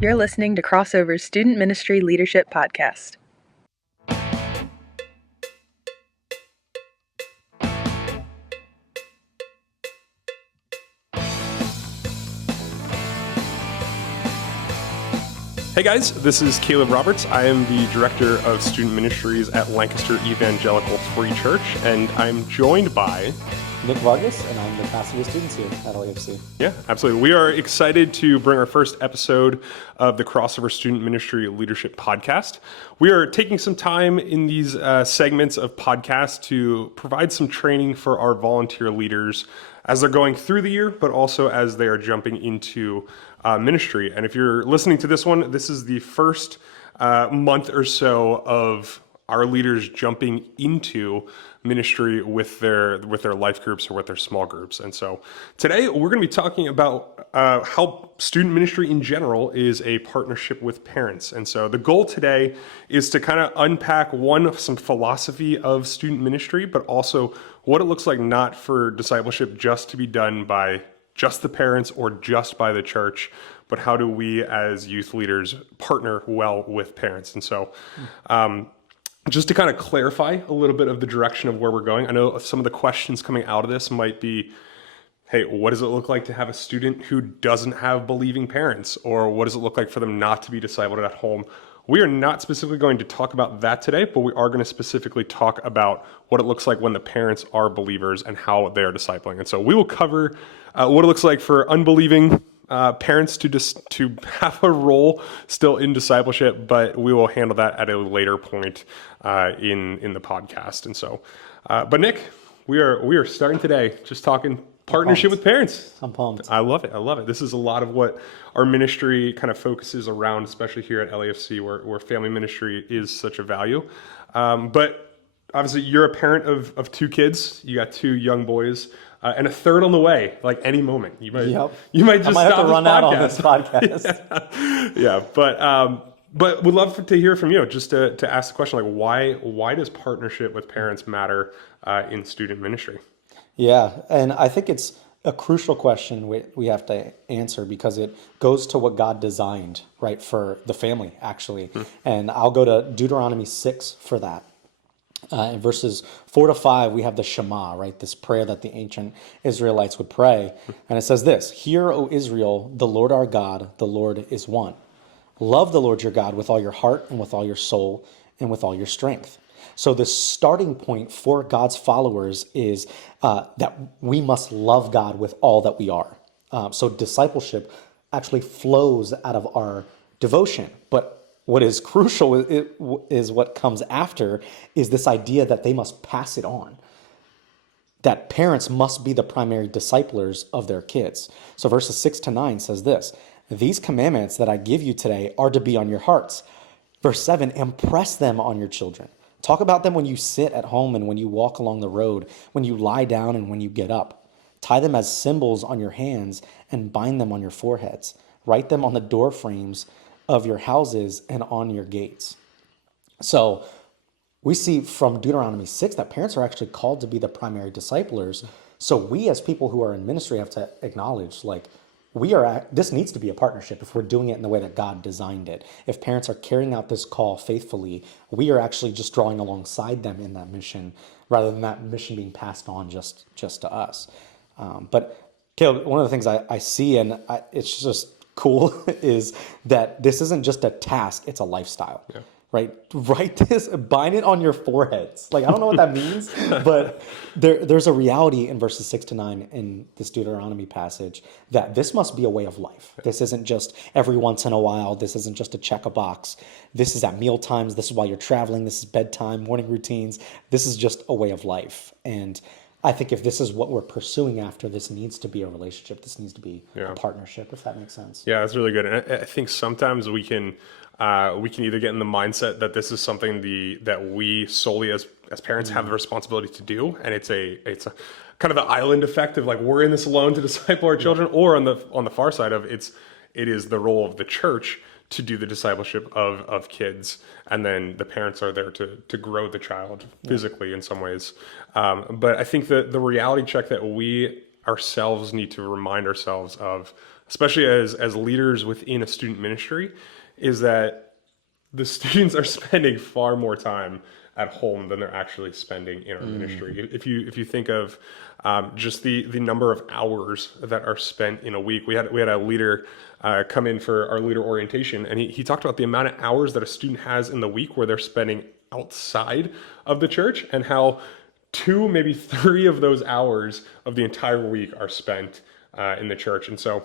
You're listening to Crossover's Student Ministry Leadership Podcast. Hey guys, this is Caleb Roberts. I am the Director of Student Ministries at Lancaster Evangelical Free Church, and I'm joined by Nick Vargas, and I'm the pastor of students here at LAFC. Yeah, absolutely. We are excited to bring our first episode of the Crossover Student Ministry Leadership Podcast. We are taking some time in these segments of podcasts to provide some training for our volunteer leaders as they're going through the year, but also as they are jumping into ministry. And if you're listening to this one, this is the first month or so of our leaders jumping into ministry with their life groups or with their small groups. And so today we're going to be talking about how student ministry in general is a partnership with parents. And so the goal today is to kind of unpack some philosophy of student ministry, but also what it looks like not for discipleship just to be done by just the parents or just by the church, but how do we as youth leaders partner well with parents? And so just to kind of clarify a little bit of the direction of where we're going, I know some of the questions coming out of this might be, hey, what does it look like to have a student who doesn't have believing parents? Or what does it look like for them not to be discipled at home? We are not specifically going to talk about that today, but we are going to specifically talk about what it looks like when the parents are believers and how they are discipling. And so we will cover what it looks like for unbelieving parents to have a role still in discipleship, but we will handle that at a later point in the podcast. And so, but Nick, we are starting today just talking partnership with parents. I'm pumped. I love it. This is a lot of what our ministry kind of focuses around, especially here at LAFC, where family ministry is such a value. But obviously, you're a parent of two kids. You got two young boys. And a third on the way, like any moment. You might just have stop to run out on this podcast. Yeah. But we'd love to hear from you, just to ask the question, like why does partnership with parents matter in student ministry? Yeah, and I think it's a crucial question we have to answer because it goes to what God designed, right, for the family, actually. And I'll go to Deuteronomy 6 for that. In verses 4-5, we have the Shema, right? This prayer that the ancient Israelites would pray. And it says this: "Hear, O Israel, the Lord our God, the Lord is one. Love the Lord your God with all your heart and with all your soul and with all your strength." So the starting point for God's followers is that we must love God with all that we are. So discipleship actually flows out of our devotion. But what is crucial is what comes after is this idea that they must pass it on, that parents must be the primary disciplers of their kids. So verses 6-9 says this: "These commandments that I give you today are to be on your hearts." Verse 7, "Impress them on your children. Talk about them when you sit at home and when you walk along the road, when you lie down and when you get up. Tie them as symbols on your hands and bind them on your foreheads. Write them on the door frames of your houses and on your gates." So we see from Deuteronomy 6 that parents are actually called to be the primary disciplers. So we as people who are in ministry have to acknowledge, like, this needs to be a partnership if we're doing it in the way that God designed it. If parents are carrying out this call faithfully, we are actually just drawing alongside them in that mission rather than that mission being passed on just to us. But Caleb, one of the things I see, and it's just cool, is that this isn't just a task, it's a lifestyle. Yeah. Right? Write this, bind it on your foreheads. Like, I don't know what that means, but there's a reality in verses 6-9 in this Deuteronomy passage that this must be a way of life. This isn't just every once in a while. This isn't just to check a box. This is at meal times. This is while you're traveling. This is bedtime, morning routines. This is just a way of life. And I think if this is what we're pursuing after, this needs to be a relationship. This needs to be a partnership, if that makes sense. Yeah, that's really good. And I think sometimes we can either get in the mindset that this is something that we solely as parents have the responsibility to do, and it's a kind of an island effect of like we're in this alone to disciple our children, or on the far side of it is the role of the church to do the discipleship of kids, and then the parents are there to grow the child physically in some ways. But I think that the reality check that we ourselves need to remind ourselves of especially as leaders within a student ministry, is that the students are spending far more time at home than they're actually spending in our ministry. If you think of just the number of hours that are spent in a week, we had a leader come in for our leader orientation, and he talked about the amount of hours that a student has in the week where they're spending outside of the church, and how 2, maybe 3 of those hours of the entire week are spent in the church. And so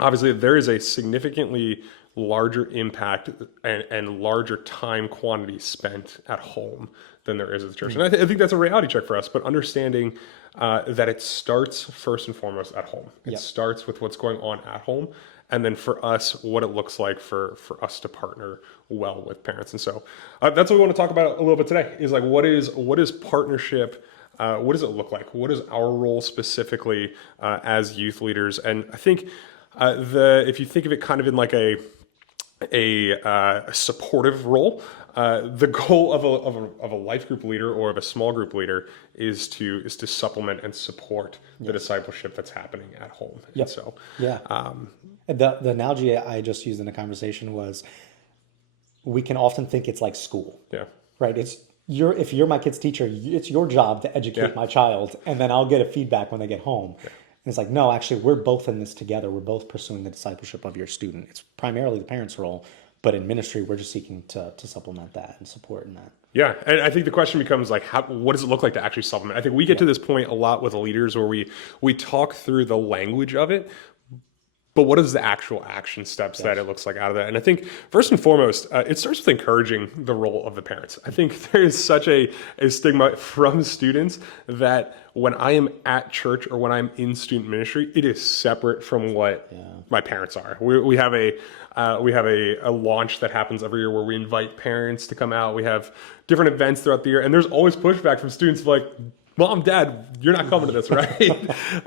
obviously there is a significantly larger impact and larger time quantity spent at home than there is at the church. And I think that's a reality check for us, but understanding that it starts first and foremost at home. It starts with what's going on at home. And then for us, what it looks like for us to partner well with parents. And so that's what we want to talk about a little bit today, is like, what is partnership? What does it look like? What is our role specifically as youth leaders? And I think if you think of it kind of in like a supportive role, the goal of a life group leader or of a small group leader is to supplement and support the discipleship that's happening at home. Yep. And so, the analogy I just used in the conversation was, we can often think it's like school. Yeah. Right. If you're my kid's teacher, it's your job to educate my child, and then I'll get a feedback when they get home. Yeah. And it's like, no, actually, we're both in this together. We're both pursuing the discipleship of your student. It's primarily the parent's role, but in ministry, we're just seeking to supplement that and support in that. Yeah, and I think the question becomes like, what does it look like to actually supplement? I think we get to this point a lot with leaders where we talk through the language of it, but what is the actual action steps that it looks like out of that? And I think first and foremost, it starts with encouraging the role of the parents. I think there is such a stigma from students that when I am at church or when I'm in student ministry, it is separate from what my parents are. We have a launch that happens every year where we invite parents to come out. We have different events throughout the year, and there's always pushback from students like, Mom, Dad, you're not coming to this, right?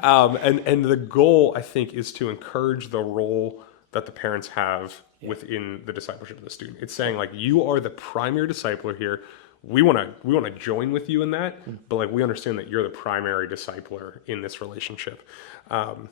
And the goal, I think, is to encourage the role that the parents have within the discipleship of the student. It's saying like, you are the primary discipler here. We want to join with you in that, but like, we understand that you're the primary discipler in this relationship. And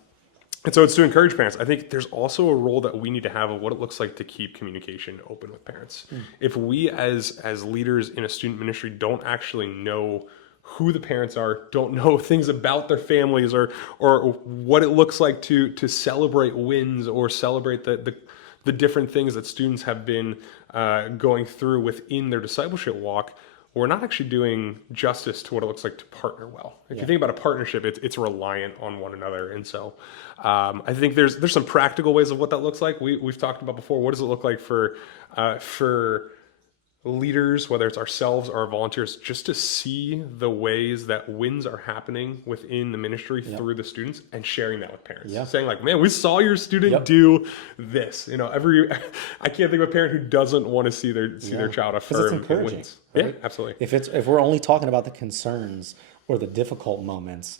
so it's to encourage parents. I think there's also a role that we need to have of what it looks like to keep communication open with parents. If we as leaders in a student ministry don't actually know who the parents are, don't know things about their families or what it looks like to celebrate wins or celebrate the different things that students have been going through within their discipleship walk, we're not actually doing justice to what it looks like to partner well. If you think about a partnership, it's reliant on one another. And so I think there's some practical ways of what that looks like. We've talked about before. What does it look like for leaders, whether it's ourselves or our volunteers, just to see the ways that wins are happening within the ministry through the students and sharing that with parents. Saying like, man, we saw your student do this. You know, I can't think of a parent who doesn't want to see their child affirm wins. Right? Yeah, absolutely. If we're only talking about the concerns or the difficult moments,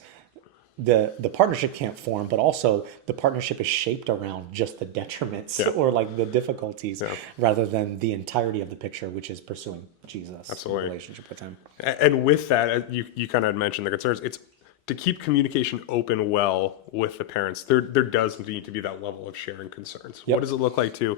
the partnership can't form, but also the partnership is shaped around just the detriments or like the difficulties rather than the entirety of the picture, which is pursuing Jesus. Absolutely. And relationship with him. And with that, you kind of mentioned the concerns. It's to keep communication open well with the parents. There does need to be that level of sharing concerns. What does it look like to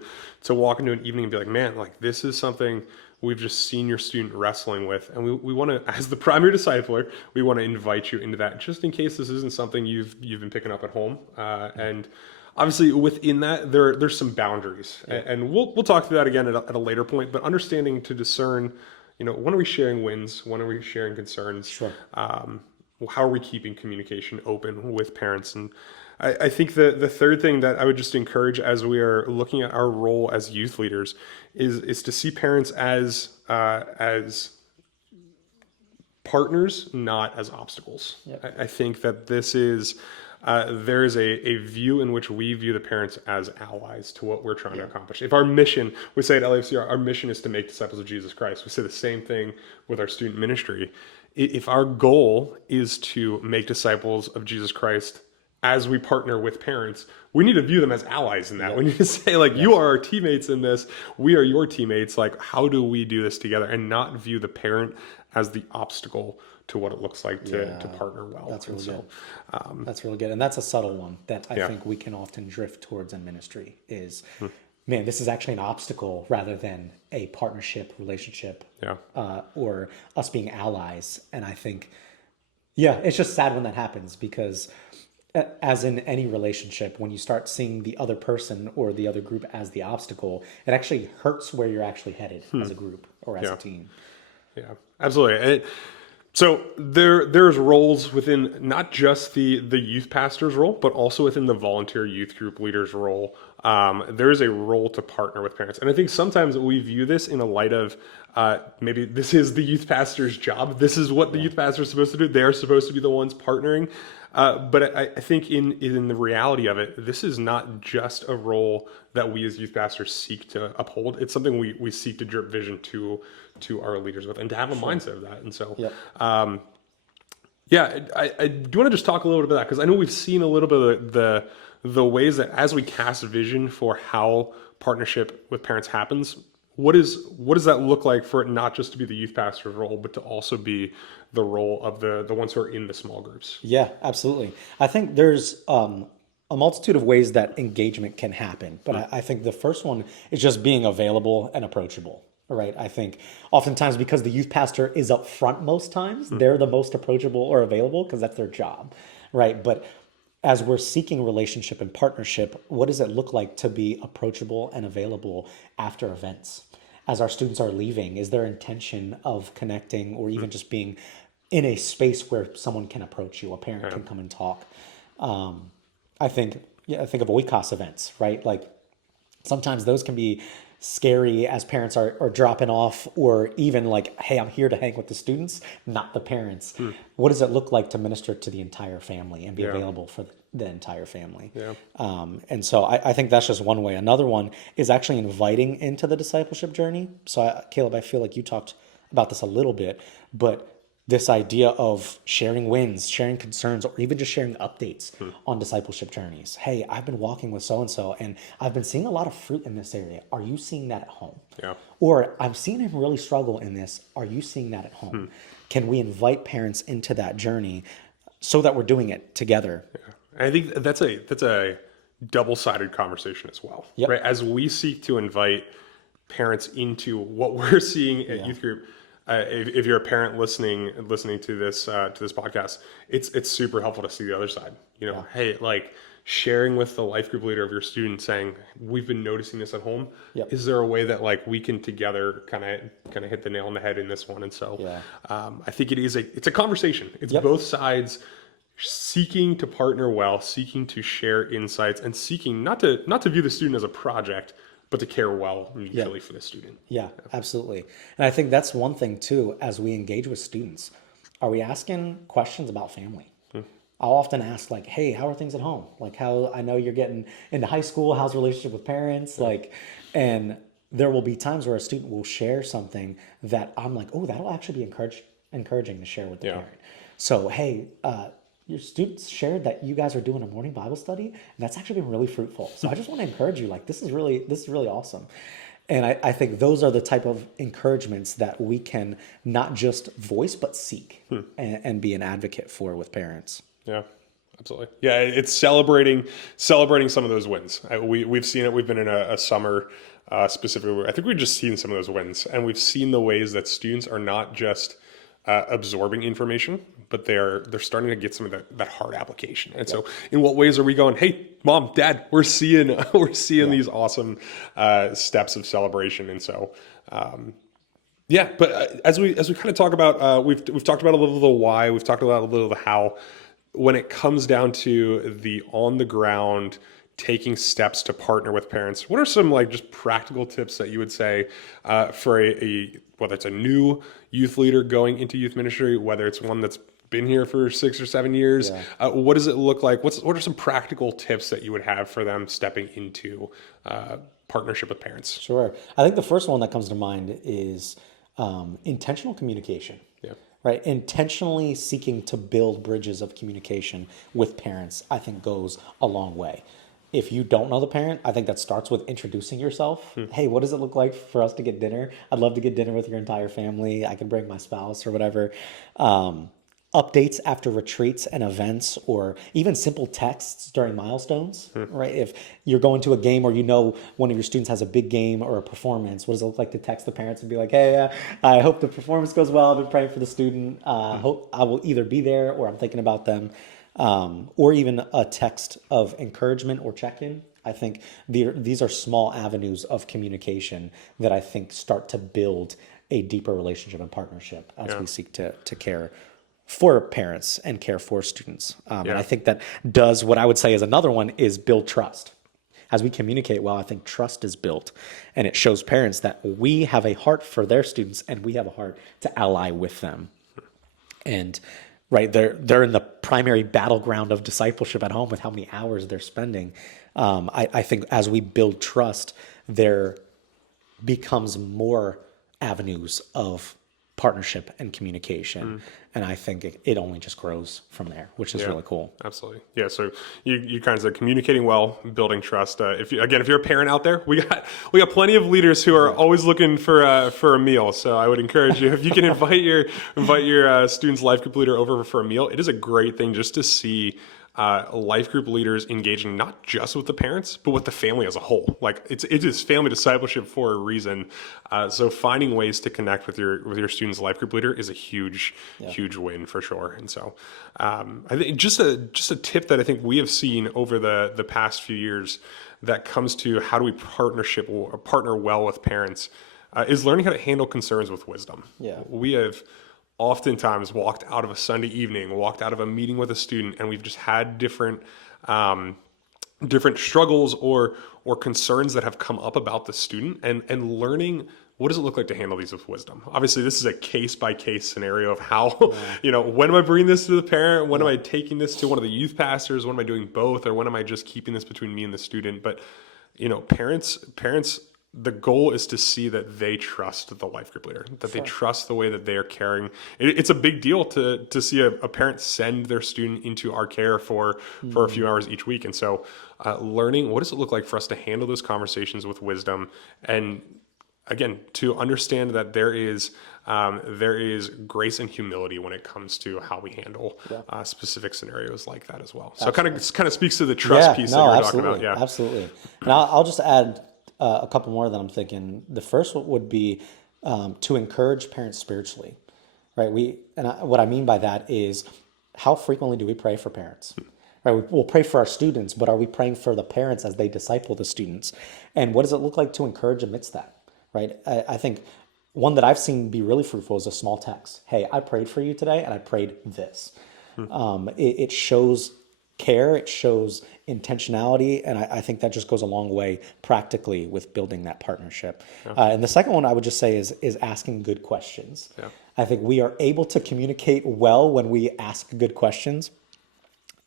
walk into an evening and be like, man, like this is something we've just seen your student wrestling with, and we want to, as the primary discipler, we want to invite you into that, just in case this isn't something you've been picking up at home. And obviously, within that, there's some boundaries, and we'll talk through that again at a later point. But understanding to discern, you know, when are we sharing wins, when are we sharing concerns? Sure. How are we keeping communication open with parents? And I think the third thing that I would just encourage as we are looking at our role as youth leaders is to see parents as partners, not as obstacles. I think that this is there is a view in which we view the parents as allies to what we're trying to accomplish. If our mission, we say at LAFC, our mission is to make disciples of Jesus Christ. We say the same thing with our student ministry. If our goal is to make disciples of Jesus Christ as we partner with parents, we need to view them as allies in that. We need to say, like, you are our teammates in this. We are your teammates. Like, how do we do this together, and not view the parent as the obstacle to what it looks like to partner well. That's really good. That's really good. And that's a subtle one that I think we can often drift towards in ministry is, man, this is actually an obstacle rather than a partnership relationship or us being allies. And I think, it's just sad when that happens because as in any relationship, when you start seeing the other person or the other group as the obstacle, it actually hurts where you're actually headed as a group or as a team. Yeah, absolutely. So there's roles within not just the youth pastor's role, but also within the volunteer youth group leader's role. There's a role to partner with parents. And I think sometimes we view this in a light of maybe this is the youth pastor's job. This is what the youth pastor is supposed to do. They're supposed to be the ones partnering. But I think in the reality of it, this is not just a role that we as youth pastors seek to uphold. It's something we seek to drip vision to our leaders with, and to have a mindset of that. And so, I do want to just talk a little bit about that, because I know we've seen a little bit of the ways that as we cast vision for how partnership with parents happens, what does that look like for it not just to be the youth pastor's role, but to also be the role of the ones who are in the small groups? Yeah, absolutely. I think there's a multitude of ways that engagement can happen, but I think the first one is just being available and approachable. Right. I think oftentimes because the youth pastor is up front most times, they're the most approachable or available because that's their job. Right. But as we're seeking relationship and partnership, what does it look like to be approachable and available after events? As our students are leaving, is there intention of connecting or even just being in a space where someone can approach you, a parent can come and talk? I think of oikos events, right? Like sometimes those can be scary as parents are dropping off, or even like, hey, I'm here to hang with the students, not the parents. What does it look like to minister to the entire family and be available for the entire family? And so I think that's just one way. Another one is actually inviting into the discipleship journey. So Caleb, I feel like you talked about this a little bit, but this idea of sharing wins, sharing concerns, or even just sharing updates on discipleship journeys. Hey, I've been walking with so-and-so, and I've been seeing a lot of fruit in this area. Are you seeing that at home? Or I've seen him really struggle in this. Are you seeing that at home? Can we invite parents into that journey so that we're doing it together? I think that's a double-sided conversation as well, right? As we seek to invite parents into what we're seeing at youth group, if you're a parent listening to this podcast, it's super helpful to see the other side. Hey, like sharing with the life group leader of your student, saying, we've been noticing this at home. Is there a way that like we can together kind of hit the nail on the head in this one? And so I think it's a conversation. It's both sides seeking to partner well, seeking to share insights, and seeking not to view the student as a project, but to care well mutually for the student. Yeah, absolutely. And I think that's one thing too, as we engage with students, are we asking questions about family? I'll often ask like, hey, how are things at home? Like, how, I know you're getting into high school, how's the relationship with parents? Like, and there will be times where a student will share something that I'm like, oh, that'll actually be encouraging to share with the parent. So, hey, your students shared that you guys are doing a morning Bible study, and that's actually been really fruitful. So I just want to encourage you, like, this is really awesome. And I think those are the type of encouragements that we can not just voice, but seek and be an advocate for with parents. Yeah, absolutely. Yeah, it's celebrating some of those wins. We've seen it. We've been in a summer specifically where I think we've just seen some of those wins, and we've seen the ways that students are not just absorbing information, but they're starting to get some of that hard application. And so in what ways are we going, hey, mom, dad, we're seeing these awesome steps of celebration. And so, but as we kind of talk about, we've talked about a little of the why, we've talked about a little of the how. When it comes down to the on the ground, taking steps to partner with parents, what are some like just practical tips that you would say for whether it's a new youth leader going into youth ministry, whether it's one that's been here for 6 or 7 years, what does it look like? What are some practical tips that you would have for them stepping into partnership with parents? Sure. I think the first one that comes to mind is intentional communication. right? Intentionally seeking to build bridges of communication with parents, I think goes a long way. If you don't know the parent, I think that starts with introducing yourself. Hey, what does it look like for us to get dinner? I'd love to get dinner with your entire family. I can bring my spouse or whatever. Updates after retreats and events, or even simple texts during milestones, right? If you're going to a game or you know one of your students has a big game or a performance, what does it look like to text the parents and be like, hey, I hope the performance goes well. I've been praying for the student. Hope I will either be there or I'm thinking about them. Or even a text of encouragement or check-in. I think these are small avenues of communication that I think start to build a deeper relationship and partnership as we seek to care for parents and care for students. And I think that does what I would say is another one is build trust. As we communicate well, I think trust is built, and it shows parents that we have a heart for their students and we have a heart to ally with them. And right, they're in the primary battleground of discipleship at home with how many hours they're spending. I think as we build trust, there becomes more avenues of partnership and communication. And I think it only just grows from there, which is really cool. Absolutely. Yeah. So you kind of said communicating well, building trust. If you're a parent out there, we got plenty of leaders who are always looking for a meal. So I would encourage you, if you can invite your student's life group leader over for a meal. It is a great thing just to see life group leaders engaging not just with the parents, but with the family as a whole. Like it is family discipleship for a reason. So finding ways to connect with your student's life group leader is a huge win for sure. And so I think just a tip that I think we have seen over the past few years that comes to how do we partner well with parents is learning how to handle concerns with wisdom. Yeah. We have oftentimes walked out of a Sunday evening, walked out of a meeting with a student, and we've just had different struggles or concerns that have come up about the student, and learning what does it look like to handle these with wisdom. Obviously, this is a case-by-case scenario of how, when am I bringing this to the parent? When am I taking this to one of the youth pastors? When am I doing both? Or when am I just keeping this between me and the student? But, parents, the goal is to see that they trust the life group leader, that they trust the way that they are caring. It's a big deal to see a parent send their student into our care for a few hours each week. And so learning what does it look like for us to handle those conversations with wisdom, and again, to understand that there is grace and humility when it comes to how we handle specific scenarios like that as well. So it kind of speaks to the trust piece that you're talking about. Yeah, absolutely. And I'll just add a couple more that I'm thinking. The first one would be to encourage parents spiritually, right? What I mean by that is, how frequently do we pray for parents? Right? We'll pray for our students, but are we praying for the parents as they disciple the students? And what does it look like to encourage amidst that, right? I think one that I've seen be really fruitful is a small text. Hey, I prayed for you today, and I prayed this. It shows care, it shows intentionality, and I think that just goes a long way practically with building that partnership. And the second one I would just say is asking good questions. I think we are able to communicate well when we ask good questions,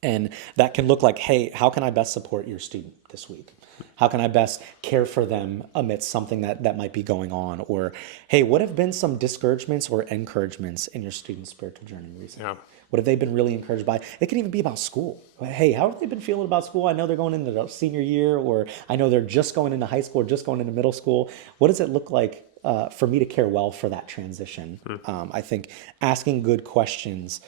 and that can look like, hey, how can I best support your student this week? How can I best care for them amidst something that might be going on? Or, hey, what have been some discouragements or encouragements in your student's spiritual journey recently? What have they been really encouraged by? It can even be about school. Hey, how have they been feeling about school? I know they're going into their senior year, or I know they're just going into high school or just going into middle school. What does it look like for me to care well for that transition? I think asking good questions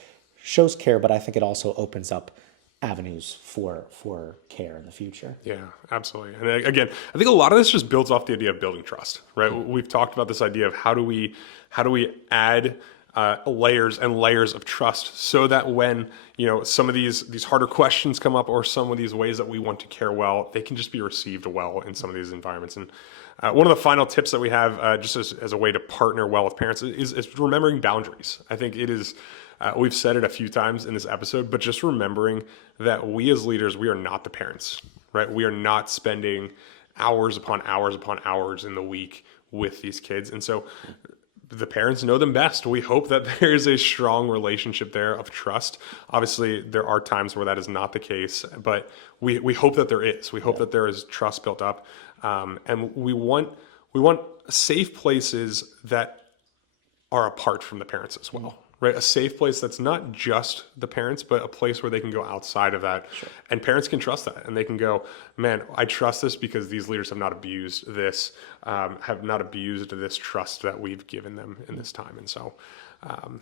shows care, but I think it also opens up avenues for care in the future. Yeah, absolutely. And again, I think a lot of this just builds off the idea of building trust, right? We've talked about this idea of how do we add layers and layers of trust, so that when some of these harder questions come up, or some of these ways that we want to care well, they can just be received well in some of these environments. And one of the final tips that we have, just as a way to partner well with parents, is remembering boundaries. I think it is. We've said it a few times in this episode, but just remembering that we as leaders, we are not the parents, right? We are not spending hours upon hours upon hours in the week with these kids. And so the parents know them best. We hope that there is a strong relationship there of trust. Obviously, there are times where that is not the case, but we hope that there is. We hope that there is trust built up. And we want safe places that are apart from the parents as well. right? A safe place that's not just the parents, but a place where they can go outside of that. Sure. And parents can trust that. And they can go, man, I trust this because these leaders have not abused this, have not abused this trust that we've given them in this time. And so,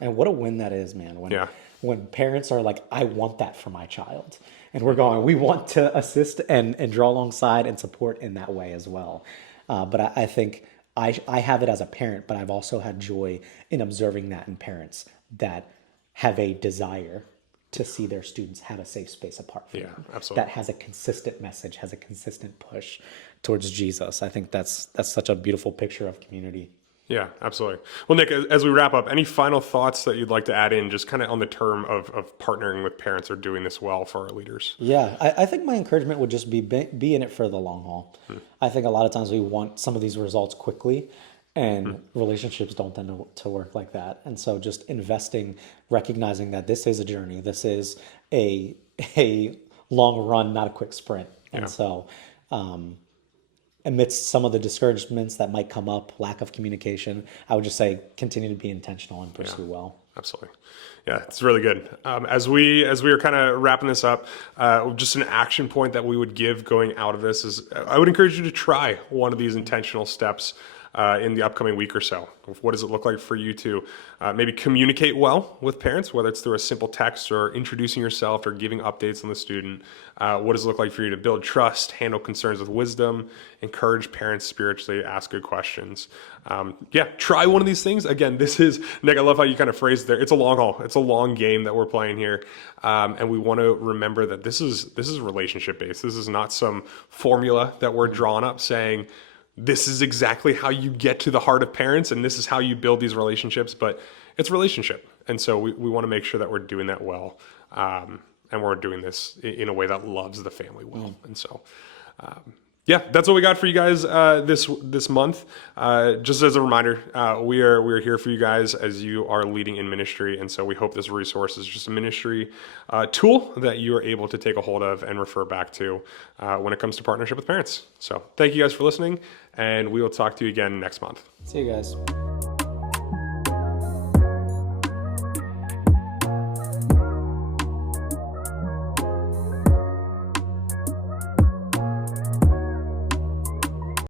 and what a win that is, man. Yeah. When parents are like, I want that for my child. And we're going, we want to assist and draw alongside and support in that way as well. But I think I have it as a parent, but I've also had joy in observing that in parents that have a desire to see their students have a safe space apart from them. Absolutely. That has a consistent message, has a consistent push towards Jesus. I think that's such a beautiful picture of community. Yeah, absolutely. Well, Nick, as we wrap up, any final thoughts that you'd like to add in just kind of on the term of partnering with parents or doing this well for our leaders? Yeah, I think my encouragement would just be in it for the long haul. I think a lot of times we want some of these results quickly, and relationships don't tend to work like that. And so just investing, recognizing that this is a journey, this is a long run, not a quick sprint. And so amidst some of the discouragements that might come up, lack of communication, I would just say continue to be intentional and pursue well. Absolutely. Yeah, it's really good. As we are kind of wrapping this up, just an action point that we would give going out of this is I would encourage you to try one of these intentional steps in the upcoming week or so. What does it look like for you to maybe communicate well with parents, whether it's through a simple text or introducing yourself or giving updates on the student? What does it look like for you to build trust, handle concerns with wisdom, encourage parents spiritually, ask good questions? Try one of these things. Again, this is, Nick, I love how you kind of phrased it there. It's a long haul. It's a long game that we're playing here. And we want to remember that this is relationship based. This is not some formula that we're drawing up saying, this is exactly how you get to the heart of parents and this is how you build these relationships, but it's relationship. And so we want to make sure that we're doing that well. And we're doing this in a way that loves the family well. And so, that's what we got for you guys this month. Just as a reminder, we are here for you guys as you are leading in ministry, and so we hope this resource is just a ministry tool that you are able to take a hold of and refer back to when it comes to partnership with parents. So thank you guys for listening, and we will talk to you again next month. See you guys.